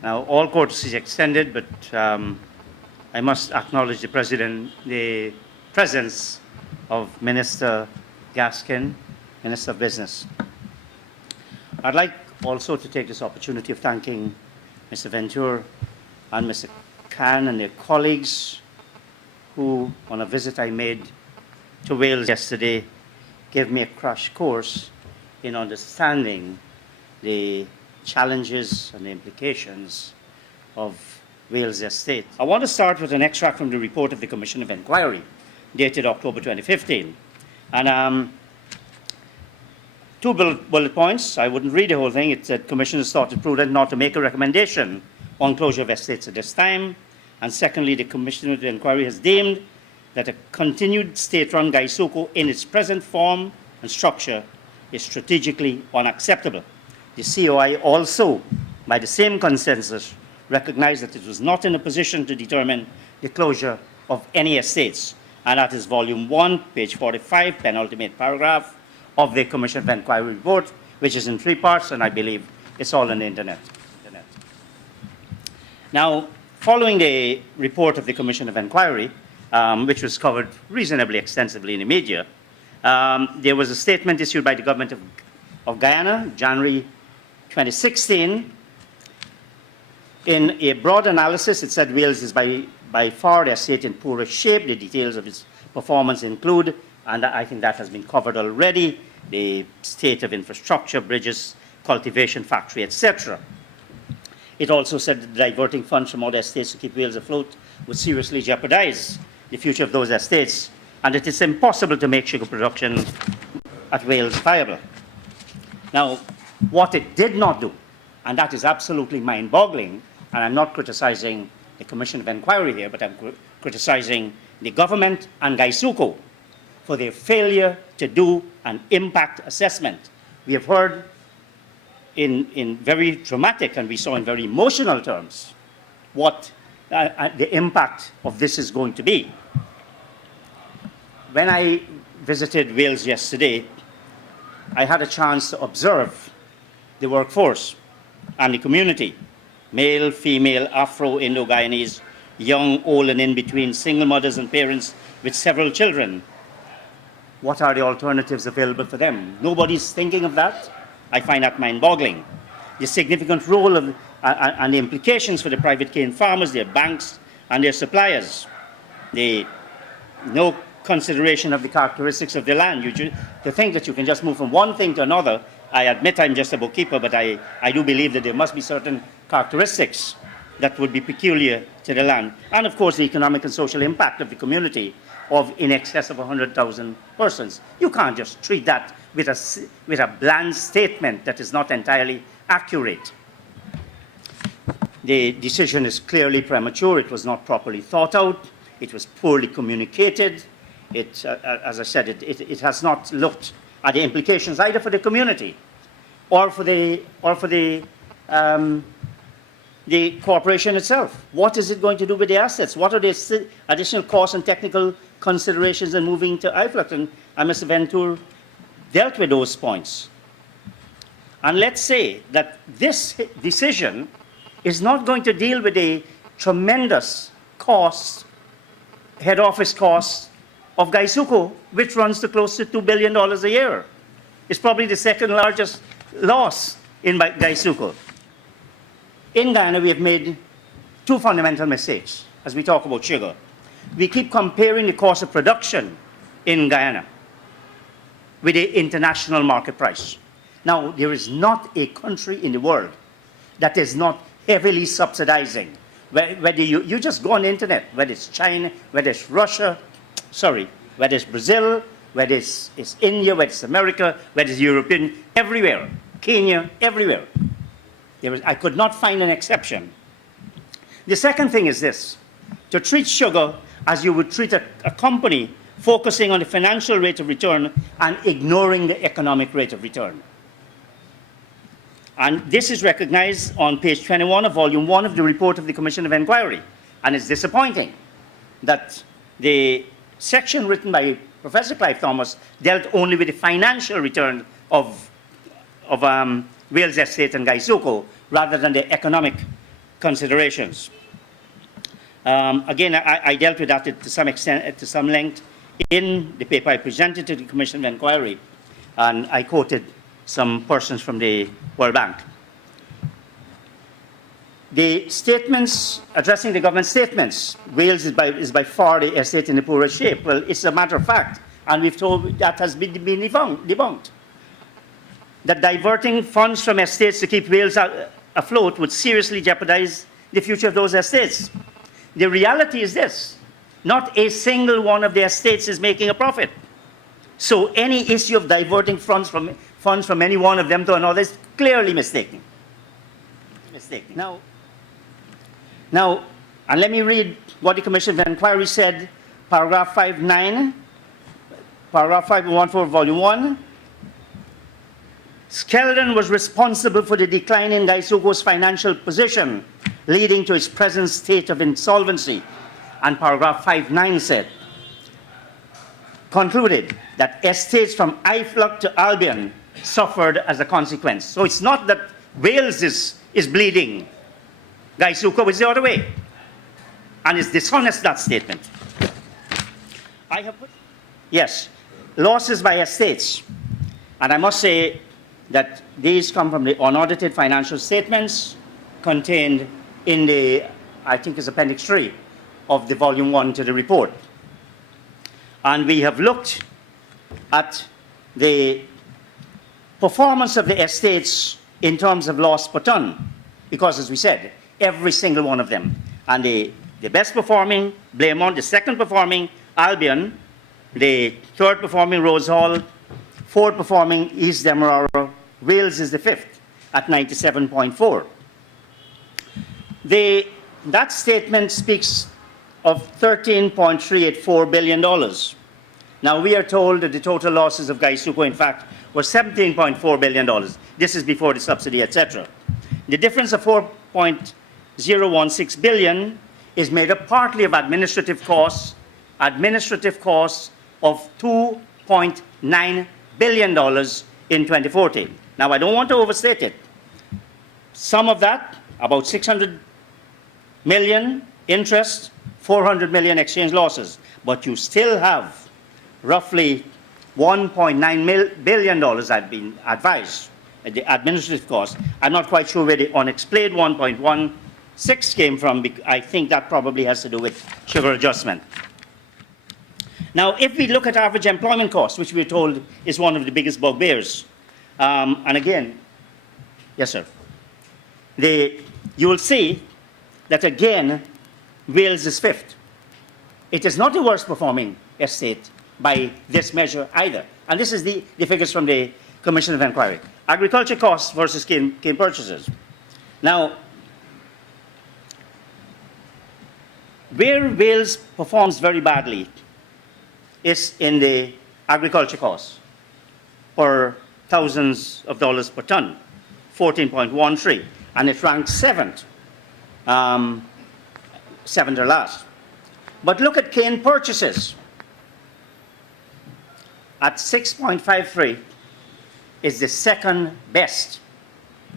Now, all courtesies extended, but I must acknowledge the presence of Minister Gaskin, Minister of Business. I'd like also to take this opportunity of thanking Mr. Venture and Mr. Khan and their colleagues who, on a visit I made to Wales yesterday, gave me a crash course in understanding the challenges and the implications of Wales Estate. I want to start with an extract from the report of the Commission of Inquiry, dated October 2015. And two bullet points. I wouldn't read the whole thing. It said, Commission has thought it prudent not to make a recommendation on closure of estates at this time. And secondly, the Commission of Inquiry has deemed that a continued state-run GuySuCo in its present form and structure is strategically unacceptable. The COI also, by the same consensus, recognized that it was not in a position to determine the closure of any estates. And that is Volume 1, page 45, penultimate paragraph of the Commission of Inquiry report, which is in 3 parts, and I believe it's all on the internet. Now, following the report of the Commission of Inquiry, which was covered reasonably extensively in the media, there was a statement issued by the government of Guyana, January 2016. In a broad analysis, it said Wales is by far the estate in poorest shape. The details of its performance include, and I think that has been covered already, the state of infrastructure, bridges, cultivation factory, etc. It also said that diverting funds from other estates to keep Wales afloat would seriously jeopardize the future of those estates, and it is impossible to make sugar production at Wales viable. Now, what it did not do, and that is absolutely mind-boggling, and I'm not criticizing the Commission of Inquiry here, but I'm criticizing the government and GuySuCo for their failure to do an impact assessment. We have heard in very dramatic, and we saw in very emotional terms, what the impact of this is going to be. When I visited Wales yesterday, I had a chance to observe the workforce and the community, male, female, Afro, Indo-Guyanese, young, old, and in between, single mothers and parents with several children. What are the alternatives available for them? Nobody's thinking of that. I find that mind-boggling. The significant role of, and the implications for the private cane farmers, their banks, and their suppliers. No consideration of the characteristics of the land. To think that you can just move from one thing to another. I admit I'm just a bookkeeper, but I do believe that there must be certain characteristics that would be peculiar to the land. And of course, the economic and social impact of the community of in excess of 100,000 persons. You can't just treat that with a bland statement that is not entirely accurate. The decision is clearly premature. It was not properly thought out. It was poorly communicated. As I said, it has not looked at the implications either for the community or for the corporation itself. What is it going to do with the assets? What are the additional costs and technical considerations in moving to IFLUC? And Mr. Venture dealt with those points. And let's say that this decision is not going to deal with the tremendous costs, head office costs of GuySuCo, which runs to close to $2 billion a year. It's probably the second largest loss in GuySuCo. In Guyana, we have made two fundamental mistakes as we talk about sugar. We keep comparing the cost of production in Guyana with the international market price. Now, there is not a country in the world that is not heavily subsidizing. Whether you just go on the internet, whether it's China, whether it's Russia, whether it's Brazil, whether it's India, whether it's America, whether it's European, everywhere, Kenya, everywhere. I could not find an exception. The second thing is this: to treat sugar as you would treat a company focusing on the financial rate of return and ignoring the economic rate of return. And this is recognized on page 21 of Volume 1 of the report of the Commission of Inquiry. And it's disappointing that the section written by Professor Clive Thomas dealt only with the financial return of Wales Estate and GuySuCo rather than the economic considerations. Again, I dealt with that to some extent, to some length, in the paper I presented to the Commission of Inquiry, and I quoted some persons from the World Bank. The statements, addressing the government statements, Wales is by far the estate in the poorest shape. Well, it's a matter of fact, and we've told that has been debunked. That diverting funds from estates to keep Wales afloat would seriously jeopardize the future of those estates. The reality is this: not a single one of the estates is making a profit. So any issue of diverting funds from any one of them to another is clearly mistaken. Now, and let me read what the Commission of Inquiry said, paragraph 5.9, paragraph 514, volume 1. Skeldon was responsible for the decline in GuySuCo's financial position, leading to its present state of insolvency. And paragraph 5.9 said, concluded that estates from Iflock to Albion suffered as a consequence. So it's not that Wales is bleeding. GuySuCo is the other way. And it's dishonest, that statement. Yes, losses by estates. And I must say that these come from the unaudited financial statements contained in the, I think it's Appendix 3 of the Volume 1 to the report. And we have looked at the performance of the estates in terms of loss per ton, because, as we said, every single one of them. And the best performing, Blaymont, the second performing, Albion, the third performing, Rose Hall, fourth performing, East Demerara, Wales is the fifth at 97.4. That statement speaks of $13.384 billion. Now, we are told that the total losses of GuySuCo, in fact, were $17.4 billion. This is before the subsidy, etc. The difference of $4.016 billion is made up partly of administrative costs of $2.9 billion in 2014. Now, I don't want to overstate it. Some of that, about 600 million interest, 400 million exchange losses, but you still have roughly $1.9 billion, I've been advised, the administrative cost. I'm not quite sure where the unexplained 1.16 came from. I think that probably has to do with sugar adjustment. Now, if we look at average employment costs, which we're told is one of the biggest bugbears, and again, yes, sir, you will see that again, Wales is fifth. It is not the worst performing estate by this measure either. And this is the figures from the Commission of Inquiry. Agriculture costs versus cane purchases. Now, where Wales performs very badly is in the agriculture costs per thousands of dollars per ton, 14.13, and it ranks seventh, seventh or last. But look at cane purchases. At 6.53 is the second best.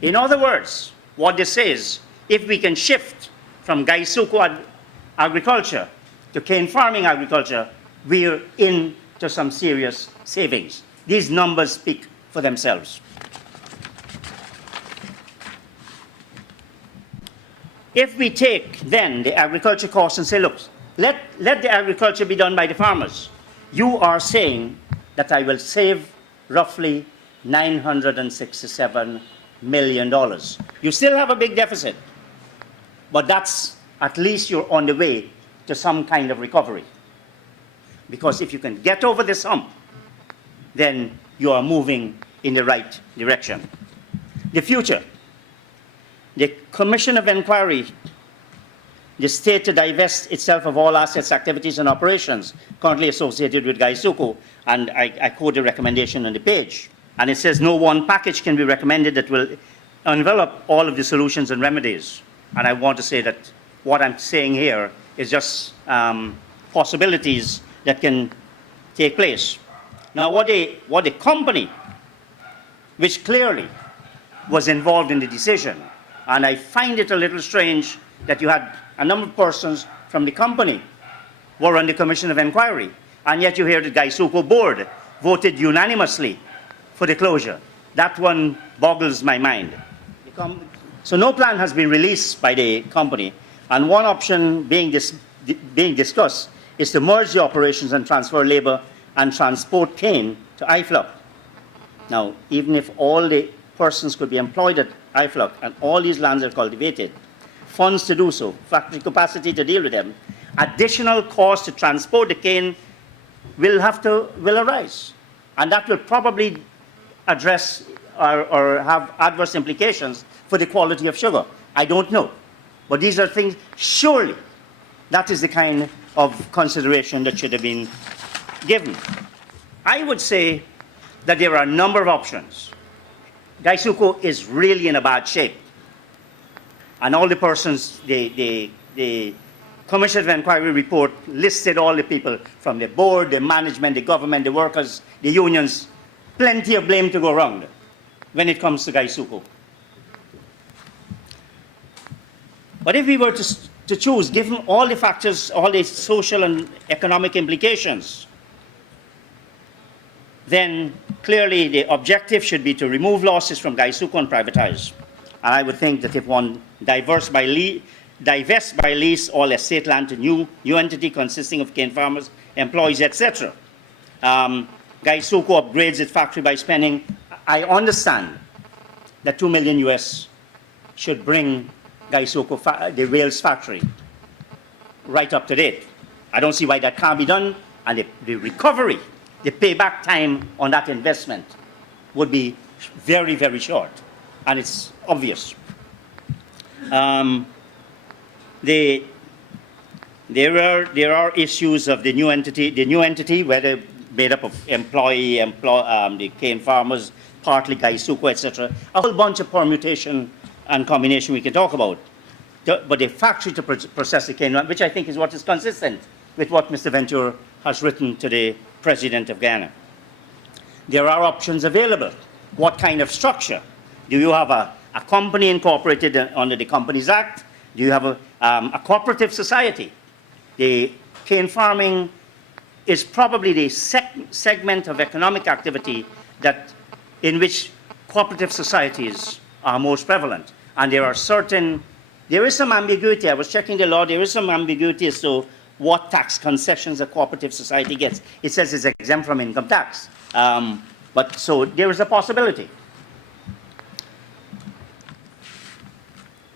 In other words, what this says, if we can shift from GuySuCo agriculture to cane farming agriculture, we're into some serious savings. These numbers speak for themselves. If we take then the agriculture costs and say, look, let the agriculture be done by the farmers, you are saying that I will save roughly $967 million. You still have a big deficit, but that's at least you're on the way to some kind of recovery. Because if you can get over this hump, then you are moving in the right direction. The future. The Commission of Inquiry, the state to divest itself of all assets, activities, and operations currently associated with GuySuCo, and I quote the recommendation on the page. And it says no one package can be recommended that will envelop all of the solutions and remedies. And I want to say that what I'm saying here is just possibilities that can take place. Now, what a company, which clearly was involved in the decision, And I find it a little strange that you had a number of persons from the company were on the Commission of Inquiry, and yet you hear the GuySuCo board voted unanimously for the closure. That one boggles my mind. So no plan has been released by the company, and one option being discussed is to merge the operations and transfer labor and transport cane to IFLUC. Now, even if all the persons could be employed at IFLUC and all these lands are cultivated, funds to do so, factory capacity to deal with them, additional costs to transport the cane will arise. And that will probably address or have adverse implications for the quality of sugar. I don't know. But these are things, surely, that is the kind of consideration that should have been given. I would say that there are a number of options. GuySuCo is really in a bad shape. And all the persons, the Commission of Inquiry report listed all the people from the board, the management, the government, the workers, the unions. Plenty of blame to go around when it comes to GuySuCo. But if we were to choose, given all the factors, all the social and economic implications, then clearly the objective should be to remove losses from GuySuCo and privatize. And I would think that if one divest by lease all estate land to new entity consisting of cane farmers, employees, etc. GuySuCo upgrades its factory by spending, I understand that $2 million US should bring GuySuCo, the rails factory, right up to date. I don't see why that can't be done, and the recovery, the payback time on that investment would be very, very short, and it's obvious. There are issues of the new entity, whether made up of the cane farmers, partly GuySuCo, etc. A whole bunch of permutation and combination we can talk about. But the factory to process the cane, which I think is what is consistent with what Mr. Venture has written to the President of Ghana. There are options available. What kind of structure? Do you have a company incorporated under the Companies Act? Do you have a cooperative society? The cane farming is probably the segment of economic activity in which cooperative societies are most prevalent. And there is some ambiguity. I was checking the law. There is some ambiguity as to what tax concessions a cooperative society gets. It says it's exempt from income tax. But so there is a possibility.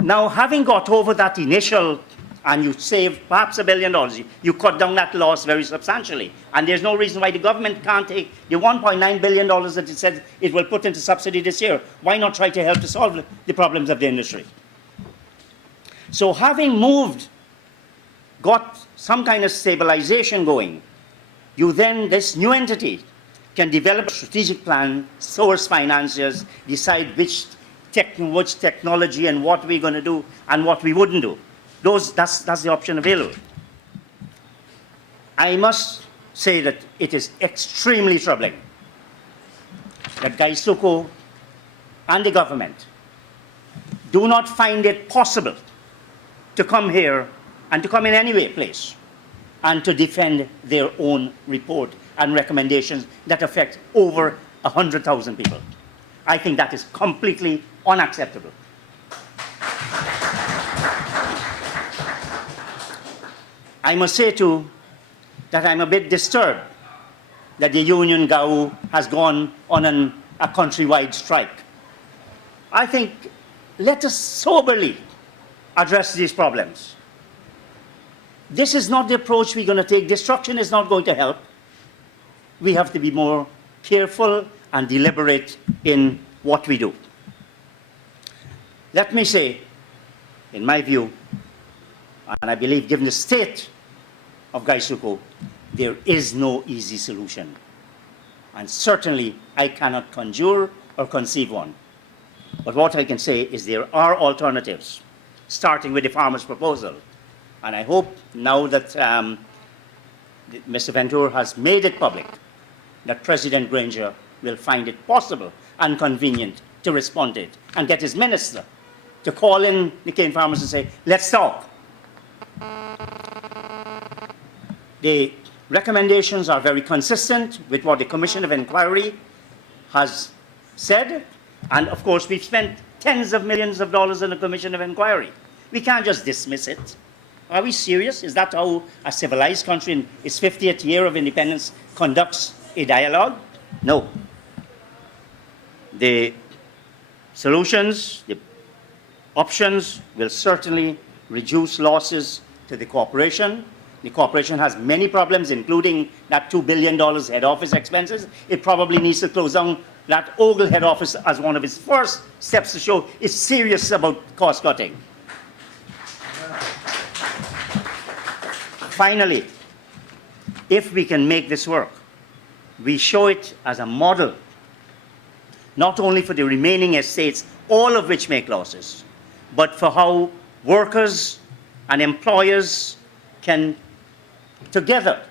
Now, having got over that initial, and you save perhaps $1 billion, you cut down that loss very substantially. And there's no reason why the government can't take the $1.9 billion that it said it will put into subsidy this year. Why not try to help to solve the problems of the industry? So having got some kind of stabilization going, this new entity can develop a strategic plan, source financiers, decide which technology and what we're going to do and what we wouldn't do. That's the option available. I must say that it is extremely troubling that GuySuCo and the government do not find it possible to come here and to come in any place and to defend their own report and recommendations that affect over 100,000 people. I think that is completely unacceptable. I must say too that I'm a bit disturbed that the union GAU has gone on a countrywide strike. I think let us soberly address these problems. This is not the approach we're going to take. Destruction is not going to help. We have to be more careful and deliberate in what we do. Let me say, in my view, and I believe given the state of GuySuCo, there is no easy solution. And certainly, I cannot conjure or conceive one. But what I can say is there are alternatives, starting with the farmer's proposal. And I hope now that Mr. Venture has made it public, that President Granger will find it possible and convenient to respond to it and get his minister to call in the cane farmers and say, let's talk. The recommendations are very consistent with what the Commission of Inquiry has said. And of course, we've spent tens of millions of dollars on the Commission of Inquiry. We can't just dismiss it. Are we serious? Is that how a civilized country in its 50th year of independence conducts a dialogue? No. The solutions, the options will certainly reduce losses to the corporation. The corporation has many problems, including that $2 billion head office expenses. It probably needs to close down that Ogle head office as one of its first steps to show it's serious about cost cutting. Finally, if we can make this work, we show it as a model, not only for the remaining estates, all of which make losses, but for how workers and employers can together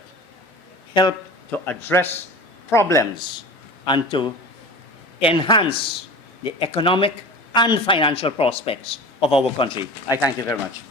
help to address problems and to enhance the economic and financial prospects of our country. I thank you very much.